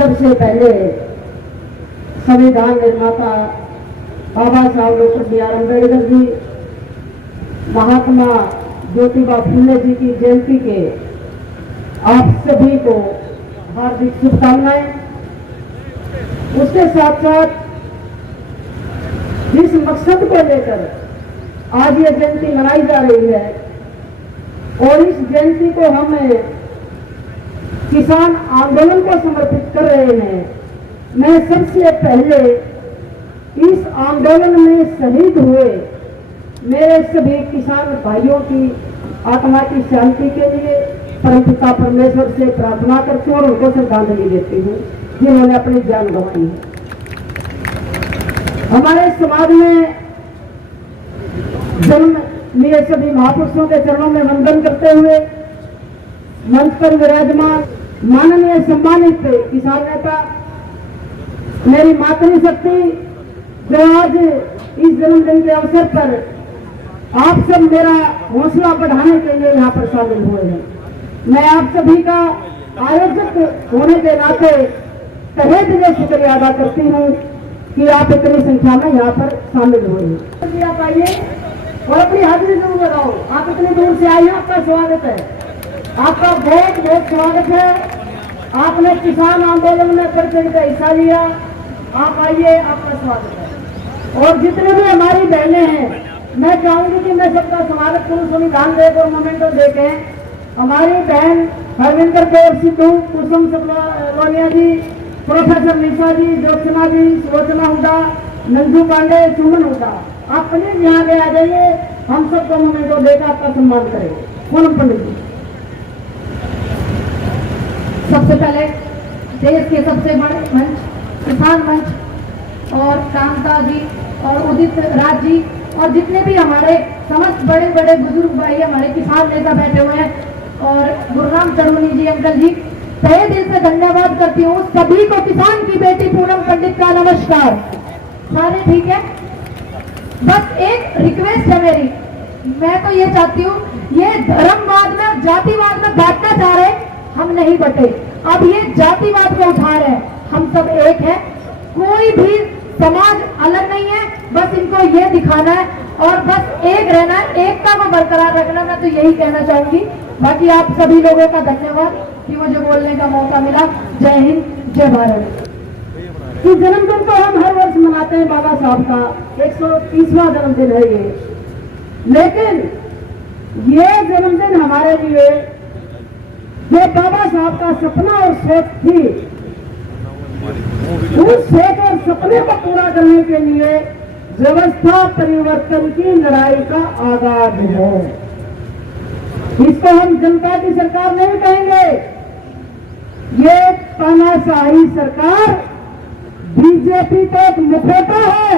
सबसे पहले संविधान निर्माता बाबा साहब डॉक्टर बी.आर. अम्बेडकर जी, महात्मा ज्योतिबा फुले जी की जयंती के आप सभी को हार्दिक शुभकामनाएं। उसके साथ साथ जिस मकसद को लेकर आज ये जयंती मनाई जा रही है और इस जयंती को हम किसान आंदोलन को समर्पित कर रहे हैं, मैं सबसे पहले इस आंदोलन में शहीद हुए मेरे सभी किसान भाइयों की आत्मा की शांति के लिए परमपिता परमेश्वर से प्रार्थना करती हूँ और उनको श्रद्धांजलि देती हूँ जिन्होंने अपनी जान गंवाई है। हमारे समाज में जन्म लिए सभी महापुरुषों के चरणों में वंदन करते हुए मंच पर विराजमान माननीय सम्मानित किसान नेता मेरी मातृशक्ति जो आज इस जन्मदिन के अवसर पर आप सब मेरा हौसला बढ़ाने के लिए यहाँ पर शामिल हुए हैं। मैं आप सभी का आयोजक होने के नाते तहे दिल से शुक्रिया अदा करती हूँ कि आप इतनी संख्या में यहाँ पर शामिल हुए हैं। आप आइए और अपनी हाजिरी जरूर लगाओ। आप इतनी दूर से आइए, आपका स्वागत है, आपका बहुत बहुत स्वागत है। आपने किसान आंदोलन में बढ़ चढ़ कर हिस्सा लिया, आप आइए, आपका स्वागत है। और जितने भी हमारी बहनें हैं, मैं चाहूंगी कि मैं सबका स्वागत करूँ संविधान डे और मोमेंटो दे के। हमारी बहन हरविंदर कौर सिद्धू, कुसुम लोनिया जी, प्रोफेसर निशा जी, ज्योत्सना जी, सुलोचना हुडा, नंजू पांडे, सुमन हुडा, आप प्लीज यहाँ पे आ जाइए। हम सबको मोमेंटो डे का आपका सम्मान करेंगे। पूनम पंडित जी। सबसे पहले देश के सबसे बड़े मंच किसान मंच और कांता जी और उदित राज जी और जितने भी हमारे समस्त बड़े बड़े बुजुर्ग भाई हमारे किसान नेता बैठे हुए हैं और गुरुराम तरुणी जी अंकल जी, तहे दिल से धन्यवाद करती हूँ सभी को। किसान की बेटी पूनम पंडित का नमस्कार। सारे ठीक है? बस एक रिक्वेस्ट है मेरी, मैं तो ये चाहती हूँ, ये धर्मवाद में जातिवाद में बांटना चाह रहे, हम नहीं बटे। अब ये जातिवाद को उठा रहे हैं, हम सब एक है, कोई भी समाज अलग नहीं है। बस इनको ये दिखाना है और बस एक रहना है, एकता को बरकरार रखना। मैं तो यही कहना चाहूंगी। बाकी आप सभी लोगों का धन्यवाद कि मुझे बोलने का मौका मिला। जय हिंद, जय भारत। इस जन्मदिन को हम हर वर्ष मनाते हैं, बाबा साहब का 130वां जन्मदिन है ये। लेकिन ये जन्मदिन हमारे लिए जो बाबा साहब का सपना और सोच थी, उस सोच और सपने को पूरा करने के लिए व्यवस्था परिवर्तन की लड़ाई का आगाज है। इसको हम जनता की सरकार नहीं कहेंगे। ये तानाशाही सरकार बीजेपी का एक मुखौटा है,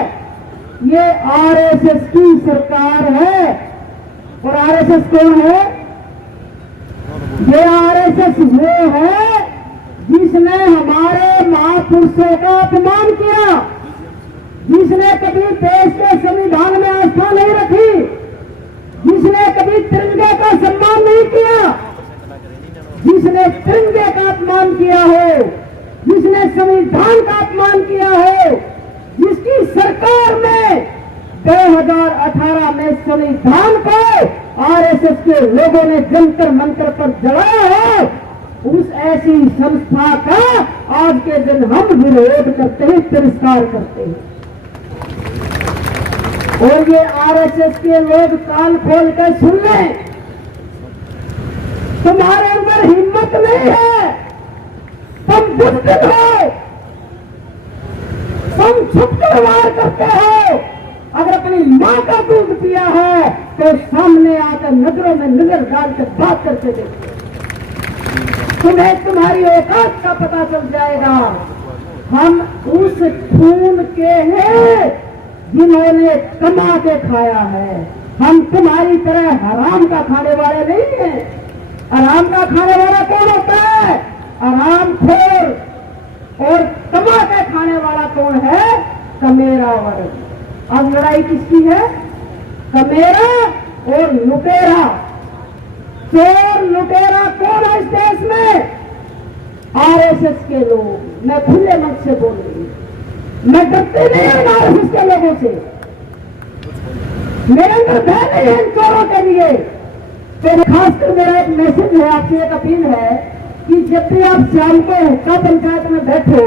ये आरएसएस की सरकार है। और आरएसएस कौन है? ये आरएसएस वो है जिसने हमारे महापुरुषों का अपमान किया, जिसने कभी देश के संविधान में आस्था नहीं रखी, जिसने कभी तिरंगे का सम्मान नहीं किया, जिसने तिरंगे का अपमान किया हो, जिसने संविधान का अपमान किया हो, जिसकी सरकार में 2018 में संविधान को आरएसएस के लोगों ने जंतर मंतर पर जलाया है, उस ऐसी संस्था का आज के दिन हम विरोध करते हैं, तिरस्कार करते हैं। और ये आरएसएस के लोग कान खोल कर सुन लें, तुम्हारे अंदर हिम्मत नहीं है, तुम बुज़दिल हो, तुम छुपकर वार करते हो। अगर अपनी मां का दूध पिया है तो सामने आकर नजरों में नजर डालकर बात करके देखो, तुम्हें तुम्हारी औकात का पता चल जाएगा। हम उस खून के हैं जिन्होंने कमा के खाया है। हम तुम्हारी तरह हराम का खाने वाले नहीं हैं। हराम का खाने वाला कौन होता है? हराम खोर। और कमा के खाने वाला कौन है? कमेरा वर्ग। अब लड़ाई किसकी है? कमेरा और लुटेरा। चोर लुटेरा कौन है इस देश में? आरएसएस के लोग, मैं खुले मन से बोल रही हूं, मैं डरती नहीं हूं आरएसएस के लोगों से, मेरे अंदर भय नहीं है इन चोरों के लिए। तो खासकर मेरा एक मैसेज है, आपसे एक अपील है कि जब भी आप शाम को हुक्का पंचायत में बैठो,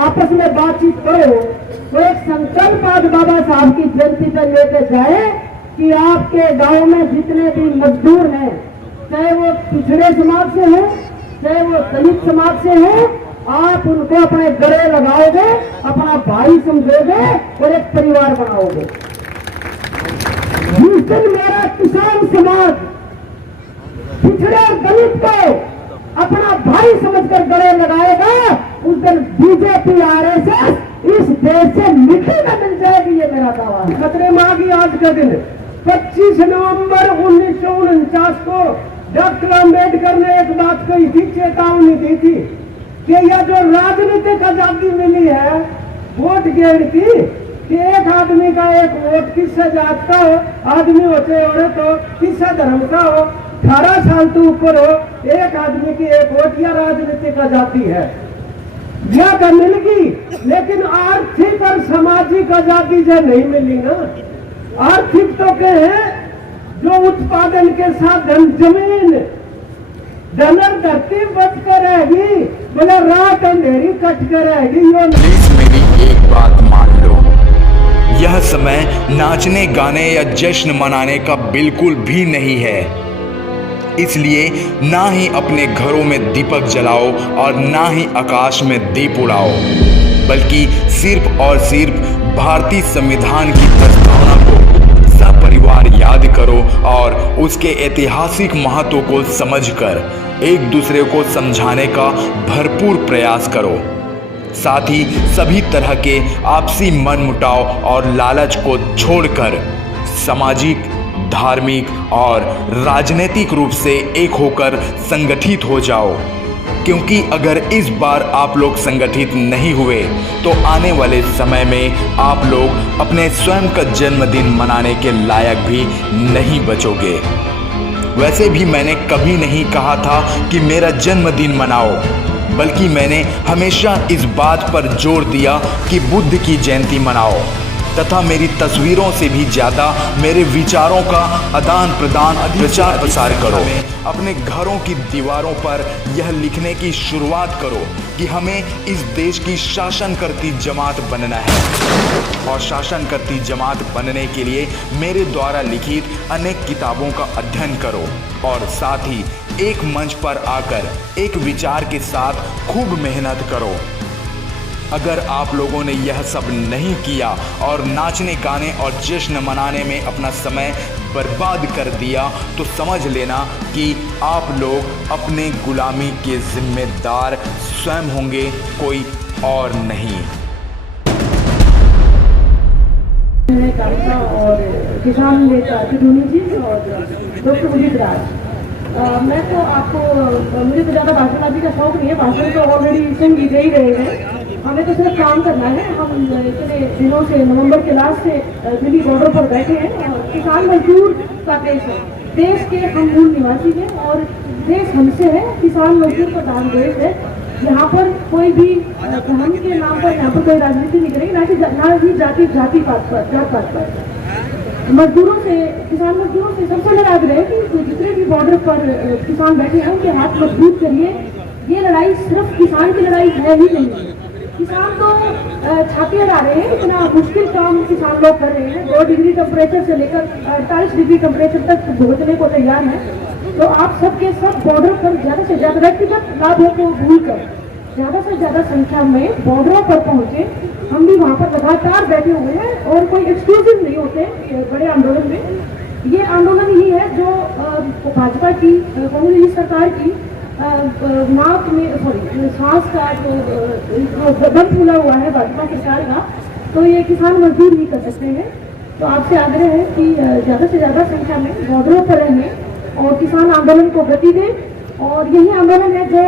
आपस में बातचीत करो, तो एक संकल्प आज बाबा साहब की जयंती पर लेकर जाए कि आपके गांव में जितने भी मजदूर हैं, चाहे वो पिछड़े समाज से हो, चाहे वो दलित समाज से हो, आप उनको अपने गले लगाओगे, अपना भाई समझोगे और एक परिवार बनाओगे। जिस दिन मेरा किसान समाज पिछड़े और दलित को अपना भाई समझकर गले लगाएगा, उस दिन बीजेपी आरएसएस इस देश से मिट्टी में मिल जाएगी, ये मेरा दावा है। 17 माह की आज का दिन 25 नवंबर 1949 को डॉक्टर अम्बेडकर ने एक बात कही थी, चेतावनी दी थी कि यह जो राजनीतिक आजादी मिली है वोट गेड़ की, कि एक आदमी का एक वोट, किससे जात का हो, आदमी हो चाहे औरत हो, किससे धर्म का हो, 18 साल तो ऊपर हो, एक आदमी की एक वोट, या राजनीतिक आजादी है यह तो मिलेगी। लेकिन आर्थिक और सामाजिक आजादी जो नहीं मिली ना, आर्थिक तो क्या है, जो उत्पादन के साधन जमीन डनर धरती बच कर रहेगी, बोले रात अंधेरी कट कर रहेगी। प्लीज मेरी एक बात मान लो, यह समय नाचने गाने या जश्न मनाने का बिल्कुल भी नहीं है। इसलिए ना ही अपने घरों में दीपक जलाओ और ना ही आकाश में दीप उड़ाओ, बल्कि सिर्फ और सिर्फ भारतीय संविधान की प्रस्तावना को सपरिवार याद करो और उसके ऐतिहासिक महत्व को समझकर एक दूसरे को समझाने का भरपूर प्रयास करो। साथ ही सभी तरह के आपसी मनमुटाव और लालच को छोड़कर सामाजिक, धार्मिक और राजनीतिक रूप से एक होकर संगठित हो जाओ, क्योंकि अगर इस बार आप लोग संगठित नहीं हुए तो आने वाले समय में आप लोग अपने स्वयं का जन्मदिन मनाने के लायक भी नहीं बचोगे। वैसे भी मैंने कभी नहीं कहा था कि मेरा जन्मदिन मनाओ, बल्कि मैंने हमेशा इस बात पर जोर दिया कि बुद्ध की जयंती मनाओ, तथा मेरी तस्वीरों से भी ज़्यादा मेरे विचारों का आदान प्रदान, प्रचार प्रसार करो। अपने घरों की दीवारों पर यह लिखने की शुरुआत करो कि हमें इस देश की शासन करती जमात बनना है, और शासन करती जमात बनने के लिए मेरे द्वारा लिखित अनेक किताबों का अध्ययन करो, और साथ ही एक मंच पर आकर एक विचार के साथ खूब मेहनत करो। अगर आप लोगों ने यह सब नहीं किया और नाचने गाने और जश्न मनाने में अपना समय बर्बाद कर दिया, तो समझ लेना कि आप लोग अपने गुलामी के जिम्मेदार स्वयं होंगे, कोई और नहीं। और किसान नेता चिरूनी जी और डॉक्टर उदित राज, मैं तो आपको, मुझे तो ज़्यादा भाषणबाजी का शौक नहीं है, भाषण तो ऑलरेडी संगी दे ही रहे हैं, हमें तो सिर्फ काम करना है। हम इतने दिनों से, नवंबर के लास्ट से दिल्ली बॉर्डर पर बैठे हैं। किसान मजदूर का देश है, देश के हम मूल निवासी हैं और देश हमसे है। किसान मजदूर का दान देश है। यहाँ पर कोई भी धर्म के नाम पर यहाँ पर कोई राजनीति नहीं करेगी, ना ही जाति पात पर, जात पात पर। मजदूरों से, किसान मजदूरों से सबसे मेरा आग्रह है कि जितने भी बॉर्डर पर किसान बैठे हैं उनके हाथ मजबूत करिए। ये लड़ाई सिर्फ किसान की लड़ाई है ही नहीं। किसान तो छाती अड़ा रहे हैं, इतना मुश्किल काम किसान लोग कर रहे हैं। 2 डिग्री टेम्परेचर से लेकर 48 डिग्री टेम्परेचर तक पहुंचने को तैयार है। तो आप सबके सब बॉर्डर पर ज़्यादा से ज़्यादा व्यक्तिगत लाभों को भूलकर ज़्यादा से ज़्यादा संख्या में बॉर्डरों पर पहुंचे। हम भी वहाँ पर लगातार बैठे हुए हैं और कोई एक्सक्लूसिव नहीं होते बड़े आंदोलन में। ये आंदोलन ही है जो भाजपा की, कम्युनिस्ट सरकार की नाक में, सॉरी, सांस का जो दम फूला हुआ है भाजपा सरकार का, तो ये किसान मजदूर नहीं कर सकते हैं। तो आपसे आग्रह है कि ज़्यादा से ज़्यादा संख्या में बॉर्डरों पर रहें और किसान आंदोलन को गति दें। और यही आंदोलन है जो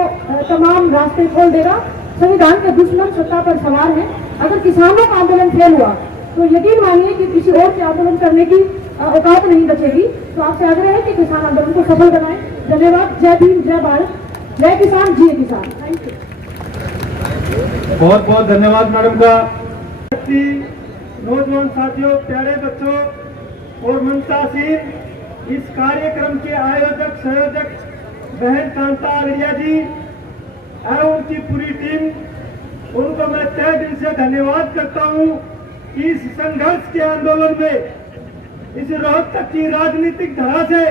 तमाम रास्ते खोल देगा। संविधान के दुश्मन सत्ता पर सवार हैं। अगर किसानों का आंदोलन फेल हुआ तो यकीन मानिए कि किसी और से आंदोलन करने की औकात नहीं बचेगी। तो आपसे आग्रह है कि किसान आंदोलन को सफल बनाएं। धन्यवाद। जय भीम, जय भारत, जय किसान, जिए किसान। Thank you. बहुत बहुत धन्यवाद मैडम का। नौजवान साथियों, प्यारे बच्चों और मंचासीन, इस कार्यक्रम के आयोजक संयोजक बहन कांता आलड़िया जी एवं उनकी पूरी टीम, उनको मैं तहे दिल से धन्यवाद करता हूं कि इस संघर्ष के आंदोलन में, इस रोहतक की राजनीतिक धरा से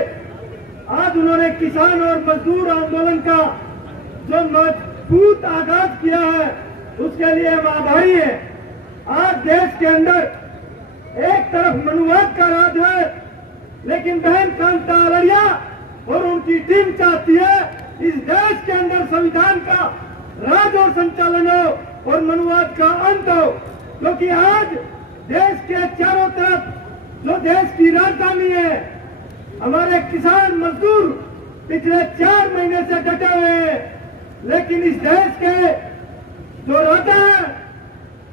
आज उन्होंने किसान और मजदूर आंदोलन का जो मजबूत आगाज किया है, उसके लिए हम आभारी हैं। आज देश के अंदर एक तरफ मनुवाद का राज है, लेकिन बहन कांता आलड़िया और उनकी टीम चाहती है इस देश के अंदर संविधान का राज और संचालन हो और मनुवाद का अंत हो। क्योंकि आज देश के चारों तरफ जो देश की राजधानी है, हमारे किसान मजदूर पिछले 4 महीने से डटे हुए हैं, लेकिन इस देश के जो राजा है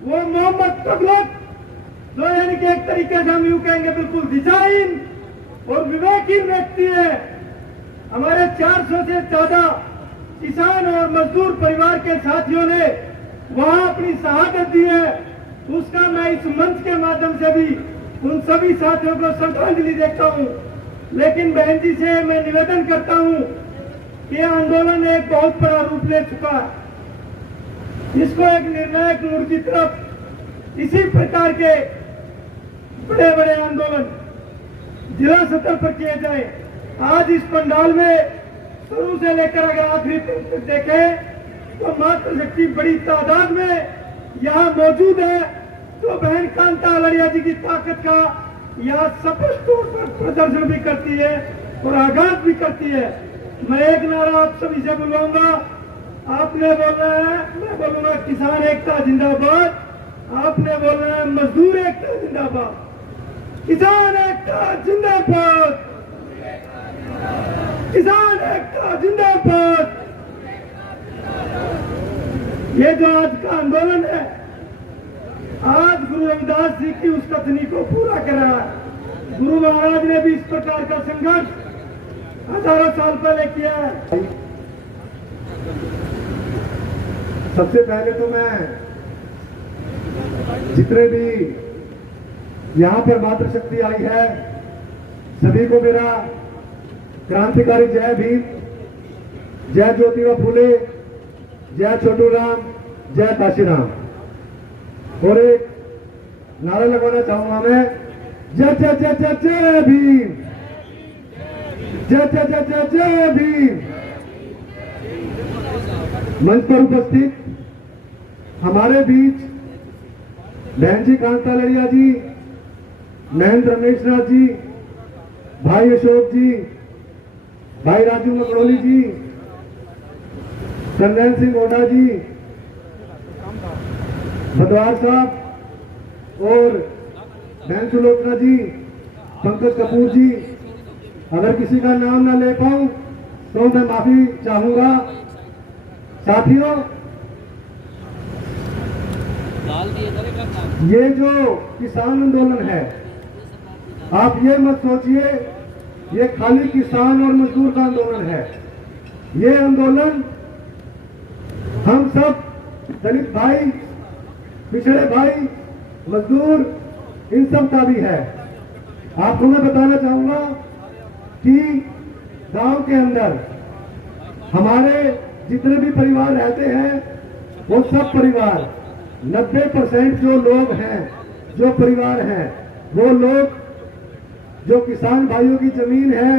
वो मोहम्मद तुगलक, जो यानी कि एक तरीके से हम यूं कहेंगे बिल्कुल दिशाहीन और विवेकहीन व्यक्ति है। हमारे 400 से ज्यादा किसान और मजदूर परिवार के साथियों ने वहां अपनी शहादत दी है। उसका मैं इस मंच के माध्यम से भी उन सभी साथियों को श्रद्धांजलि देता हूं। लेकिन बहन जी से मैं निवेदन करता हूं कि आंदोलन एक बहुत बड़ा रूप ले चुका है। इसको एक निर्णायक मोड़ की तरफ इसी प्रकार के बड़े बड़े आंदोलन जिला स्तर पर किए जाए। आज इस पंडाल में शुरू से लेकर अगर आखिरी तक देखें तो मातृशक्ति बड़ी तादाद में यहाँ मौजूद है, तो बहन कांता आलड़िया जी की ताकत का यहाँ स्पष्ट तौर पर प्रदर्शन भी करती है और आगाज भी करती है। मैं एक नारा आप सभी से बुलवाऊंगा, आपने बोलना है, मैं बोलूंगा किसान एकता जिंदाबाद, आपने बोलना है मजदूर एकता जिंदाबाद, किसान एकता जिंदाबाद, किसान एकता जिंदाबाद। ये जो आज का आंदोलन है, आज गुरु रविदास जी की उस कथनी को पूरा कर रहा है। गुरु महाराज ने भी इस प्रकार का संघर्ष हजारों साल पहले किया है। सबसे पहले तो मैं जितने भी यहाँ पर मातृशक्ति आई है, सभी को मेरा क्रांतिकारी जय भीम, जय ज्योतिबा फूले, जय छोटू राम, जय काशीराम। और एक नारा लगाना चाहूंगा मैं, जय जय जय जय जय भीम, जय जय जय जय जय भीम। मंच पर उपस्थित हमारे बीच बहन जी कांता आलड़िया जी, महेंद्र रमेश नाथ जी, भाई अशोक जी, भाई राजू मकड़ोली जी, चंदन सिंह ओडा जी, भदवार साहब और बहन सुलोचना जी, पंकज कपूर जी। अगर किसी का नाम ना ले पाऊं तो मैं माफी चाहूंगा। साथियों, ये जो किसान आंदोलन है, आप ये मत सोचिए ये खाली किसान और मजदूर का आंदोलन है। ये आंदोलन हम सब दलित भाई, पिछड़े भाई, मजदूर, इन सब का भी है। आपको मैं बताना चाहूंगा कि गांव के अंदर हमारे जितने भी परिवार रहते हैं, वो सब परिवार 90% जो लोग हैं, जो परिवार हैं, वो लोग जो किसान भाइयों की जमीन है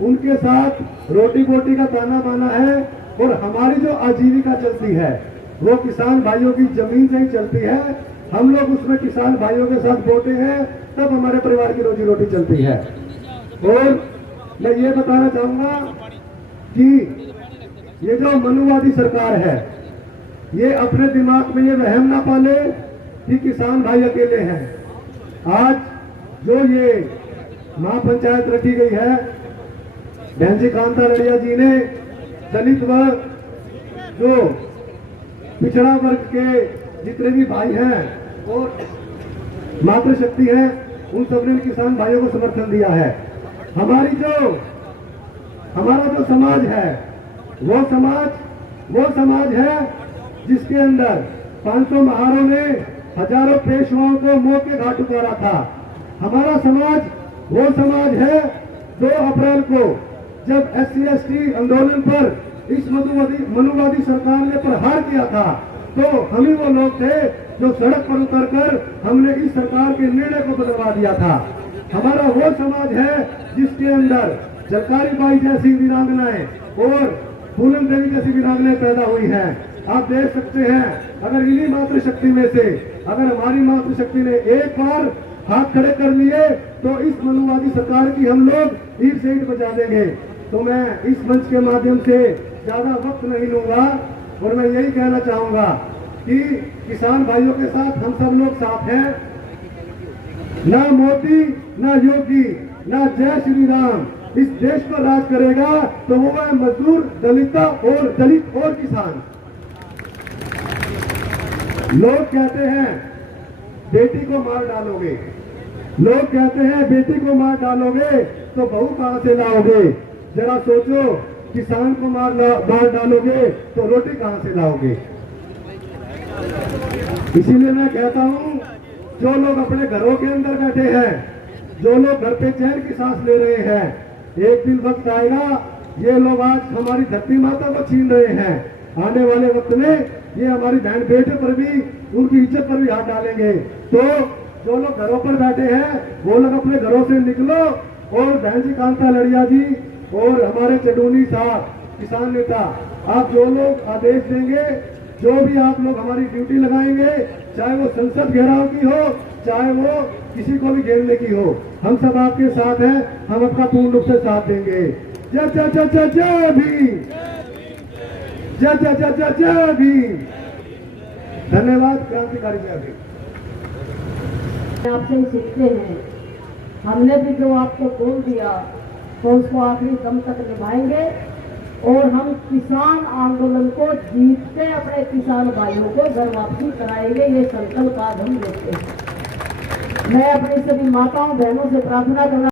उनके साथ रोटी बोटी का ताना बाना है। और हमारी जो आजीविका चलती है वो किसान भाइयों की जमीन से ही चलती है। हम लोग उसमें किसान भाइयों के साथ बोते हैं, तब हमारे परिवार की रोजी रोटी चलती है। और मैं ये बताना चाहूंगा कि ये जो मनुवादी सरकार है, ये अपने दिमाग में ये वहम ना पाले कि किसान भाई अकेले हैं। आज जो ये महापंचायत रखी गई है, बहन जी कांता आलड़िया जी ने दलित वर्ग, जो पिछड़ा वर्ग के जितने भी भाई हैं और मातृशक्ति है, उन सबने किसान भाइयों को समर्थन दिया है। हमारा जो समाज है वो समाज है जिसके अंदर 500 महारों ने हजारों पेशवाओं को मौत के घाट उतारा था। हमारा समाज वो समाज है 2 अप्रैल को जब SC/ST आंदोलन पर इस मनुवादी सरकार ने प्रहार किया था, तो हम ही वो लोग थे जो सड़क पर उतरकर हमने इस सरकार के निर्णय को बदलवा दिया था। हमारा वो समाज है जिसके अंदर झलकारी बाई जैसी वीरांगनाएं और फूलन देवी जैसी वीरांगनाएं पैदा हुई हैं। आप देख सकते हैं, अगर इन्हीं मातृशक्ति में से अगर हमारी मातृशक्ति ने एक बार हाथ खड़े कर लिए तो इस मनुवादी सरकार की हम लोग ईंट से ईंट बजा देंगे। तो मैं इस मंच के माध्यम से ज्यादा वक्त नहीं लूंगा और मैं यही कहना चाहूंगा कि किसान भाइयों के साथ हम सब लोग साथ हैं। ना मोदी, ना योगी, ना जय श्री राम इस देश पर राज करेगा तो वो है मजदूर, दलित और किसान। लोग कहते हैं बेटी को मार डालोगे, लोग कहते हैं बेटी को मार डालोगे तो बहू कहां से लाओगे। जरा सोचो, किसान को मार डालोगे तो रोटी कहां से लाओगे। इसीलिए मैं कहता हूं, जो लोग अपने घरों के अंदर बैठे हैं, जो लोग घर पे चैन की सांस ले रहे हैं, एक दिन वक्त आएगा ये लोग आज हमारी धरती माता को छीन रहे हैं। आने वाले वक्त में ये हमारी बहन बेटे पर भी, उनकी इज्जत पर भी हाथ डालेंगे। तो जो लोग घरों पर बैठे हैं वो लोग अपने घरों से निकलो और बहन जी कांता लड़िया जी और हमारे चडूनी साहब किसान नेता, आप जो लोग आदेश देंगे, जो भी आप लोग हमारी ड्यूटी लगाएंगे, चाहे वो संसद घेराव की हो, चाहे वो किसी को भी घेरने की हो, हम सब आपके साथ हैं, हम आपका पूर्ण रूप से साथ देंगे। जय जय जय जय जय भीम, जय जय जय जय जय भीम। धन्यवाद। क्रांतिकारी जय भीम। आपसे ही सीखते हैं। हमने भी जो आपको बोल दिया तो उसको आखिरी दम तक निभाएंगे और हम किसान आंदोलन को जीतते अपने किसान भाइयों को घर वापसी कराएंगे। ये संकल्प आज हम लेते हैं। मैं अपनी सभी माताओं बहनों से प्रार्थना करना